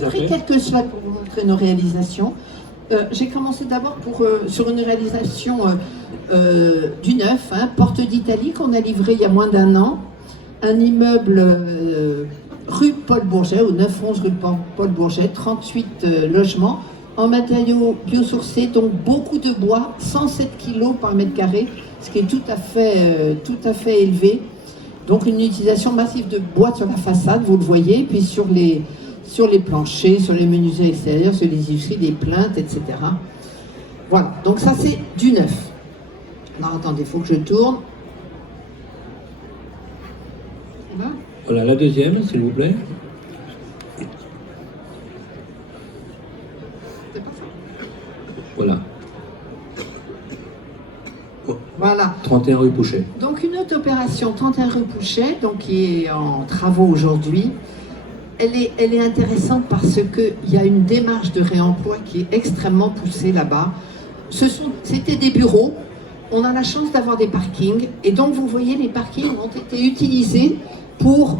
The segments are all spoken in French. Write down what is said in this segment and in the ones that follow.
J'ai pris quelques slides pour vous montrer nos réalisations. J'ai commencé d'abord sur une réalisation du neuf, Porte d'Italie, qu'on a livré il y a moins d'un an. Un immeuble rue Paul Bourget, au 9-11 rue Paul Bourget, 38 logements, en matériaux biosourcés, donc beaucoup de bois, 107 kg par mètre carré, ce qui est tout à fait élevé. Donc une utilisation massive de bois sur la façade, vous le voyez, puis sur les planchers, sur les menuiseries extérieures, sur les issues, des plaintes, etc. Voilà, donc ça c'est du neuf. Alors attendez, il faut que je tourne. Voilà, la deuxième, s'il vous plaît. C'est pas ça. Voilà. Voilà. 31 rue Pouchet. Donc une autre opération, 31 rue Pouchet, donc qui est en travaux aujourd'hui. Elle est intéressante parce qu'il y a une démarche de réemploi qui est extrêmement poussée là-bas. C'était des bureaux, on a la chance d'avoir des parkings, et donc vous voyez, les parkings ont été utilisés pour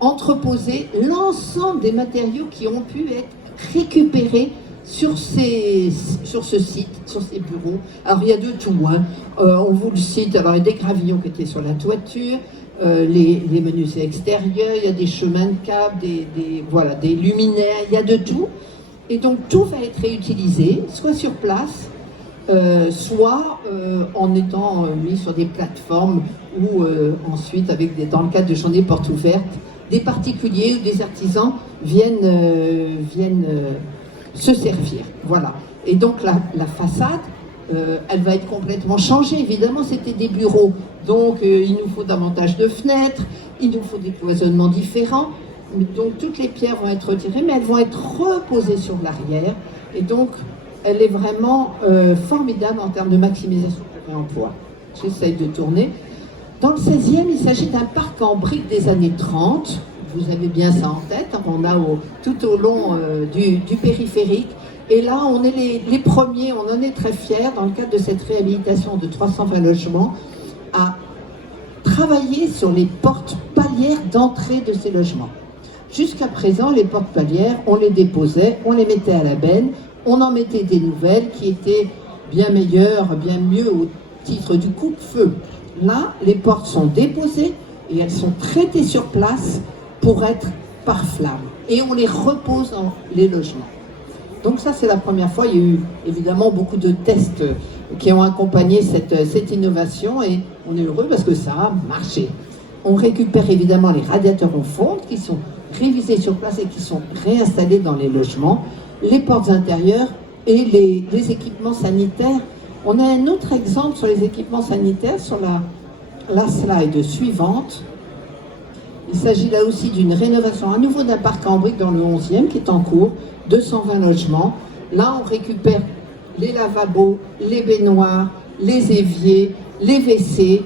entreposer l'ensemble des matériaux qui ont pu être récupérés sur ce site, sur ces bureaux. Alors il y a de tout, on vous le cite. Alors il y a des gravillons qui étaient sur la toiture, les menuiseries extérieures, il y a des chemins de câbles, des luminaires, il y a de tout. Et donc tout va être réutilisé, soit sur place, soit en étant mis sur des plateformes ou ensuite, dans le cadre de journées portes ouvertes, des particuliers ou des artisans viennent se servir. Voilà. Et donc la façade, elle va être complètement changée. Évidemment, c'était des bureaux, donc il nous faut davantage de fenêtres, il nous faut des cloisonnements différents. Donc toutes les pierres vont être retirées, mais elles vont être reposées sur l'arrière. Et donc, elle est vraiment formidable en termes de maximisation du réemploi. J'essaye de tourner. Dans le 16e, il s'agit d'un parc en briques des années 30. Vous avez bien ça en tête. On a tout au long du périphérique. Et là, on est les premiers, on en est très fiers, dans le cadre de cette réhabilitation de 320 logements, à travailler sur les portes palières d'entrée de ces logements. Jusqu'à présent, les portes palières, on les déposait, on les mettait à la benne, on en mettait des nouvelles qui étaient bien meilleures, bien mieux au titre du coupe-feu. Là, les portes sont déposées et elles sont traitées sur place pour être par flamme. Et on les repose dans les logements. Donc ça, c'est la première fois. Il y a eu évidemment beaucoup de tests qui ont accompagné cette innovation et on est heureux parce que ça a marché. On récupère évidemment les radiateurs en fonte qui sont révisés sur place et qui sont réinstallés dans les logements, les portes intérieures et les équipements sanitaires. On a un autre exemple sur les équipements sanitaires sur la slide suivante. Il s'agit là aussi d'une rénovation à nouveau d'un parc en briques dans le 11e qui est en cours, 220 logements. Là, on récupère les lavabos, les baignoires, les éviers, les WC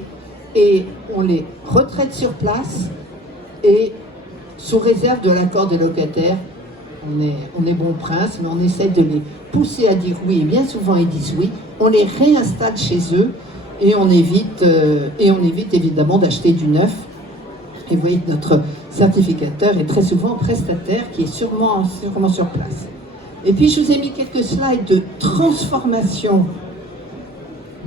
et on les retraite sur place et sous réserve de l'accord des locataires. On est bon prince, mais on essaie de les pousser à dire oui, et bien souvent ils disent oui. On les réinstalle chez eux et on évite évidemment d'acheter du neuf. Et vous voyez que notre certificateur est très souvent prestataire qui est sûrement sur place. Et puis je vous ai mis quelques slides de transformation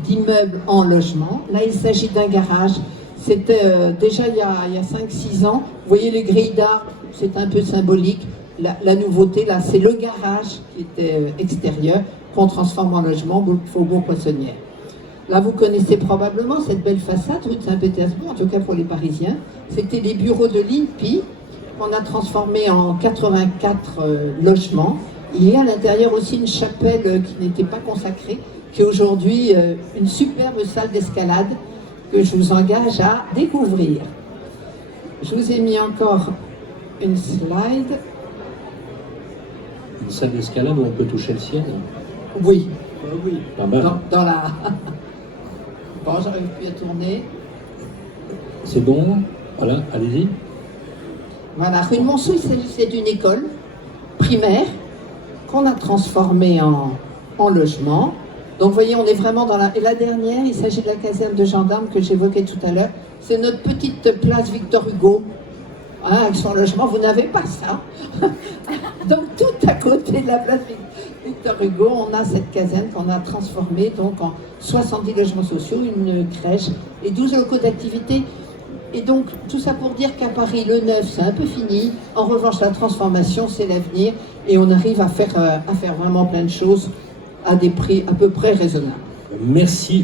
d'immeubles en logement. Là, il s'agit d'un garage. C'était déjà il y a 5-6 ans. Vous voyez les grilles d'art, c'est un peu symbolique. La nouveauté, là, c'est le garage qui était extérieur, qu'on transforme en logement, Faubourg-Poissonnière. Là, vous connaissez probablement cette belle façade, rue de Saint-Pétersbourg, en tout cas pour les Parisiens. C'était les bureaux de l'INPI, qu'on a transformé en 84 logements. Il y a à l'intérieur aussi une chapelle qui n'était pas consacrée, qui est aujourd'hui une superbe salle d'escalade que je vous engage à découvrir. Je vous ai mis encore une slide. Une salle d'escalade où on peut toucher le ciel. Oui. Oui. Pas mal. Dans la... Bon, j'arrive plus à tourner. C'est bon. Voilà, allez-y. Voilà, rue de Monceau, il s'agissait d'une école primaire qu'on a transformée en logement. Donc vous voyez, on est vraiment dans la... Et la dernière, il s'agit de la caserne de gendarmes que j'évoquais tout à l'heure. C'est notre petite place Victor Hugo Hein, Action Logement, vous n'avez pas ça. Donc tout à côté de la place Victor Hugo, on a cette caserne qu'on a transformée donc en 70 logements sociaux, une crèche et 12 locaux d'activité. Et donc tout ça pour dire qu'à Paris, le neuf, c'est un peu fini. En revanche, la transformation, c'est l'avenir. Et on arrive à faire vraiment plein de choses à des prix à peu près raisonnables. Merci.